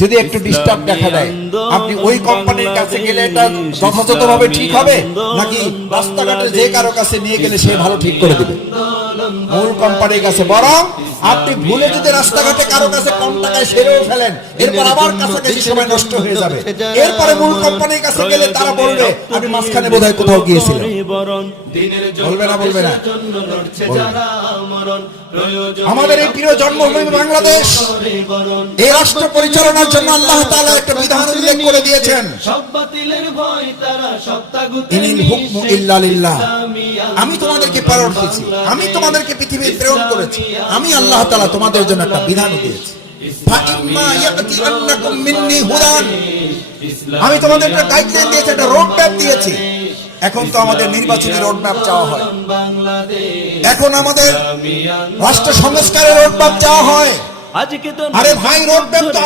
যদি একটু ডিস্টার্ব দেখা দেয়, আপনি ওই কোম্পানির কাছে গেলে এটা যথাযথভাবে ঠিক হবে, নাকি রাস্তাঘাটে যে কারো কাছে নিয়ে গেলে সে ভালো ঠিক করে দিবে? মূল কোম্পানির কাছে। বরং আপনি ভুলে যদি রাস্তাঘাটে কারো কাছে কম টাকায় সেরেও ফেলেন, এরপর আবার কাছাকাছি সময় নষ্ট হয়ে যাবে। এরপরে মূল কোম্পানির কাছে গেলে তারা বলবে আপনি মাঝখানে বোধহয় কোথাও গিয়েছিলেন। বলবে না? বলবে না? আমাদের এই প্রিয় জন্মভূমি বাংলাদেশ, এই রাষ্ট্র পরিচালনার জন্য আল্লাহ তাআলা একটা বিধান উল্লেখ করে দিয়েছেন, ইনিল হুকমু ইল্লা লিল্লাহ। আমি তোমাদেরকে প্রেরণ করেছি, আমি তোমাদেরকে পৃথিবীতে প্রেরণ করেছি, আমি আল্লাহ তাআলা তোমাদের জন্য একটা বিধান দিয়েছি। ফাইম্মা ইয়াতিয়ান্নাকুম মিন্নি হুদান, আমি তোমাদের একটা গাইডলাইন দিয়েছি, একটা রোড ম্যাপ দিয়েছি। এখন তো আমাদের নির্বাচনী রোড ম্যাপ চাওয়া হয়, এখন আমাদের রাষ্ট্র সংস্কারের রোড ম্যাপ চাওয়া হয়। আরে ভাই, রোড ম্যাপ